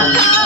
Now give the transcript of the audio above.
Samadhiya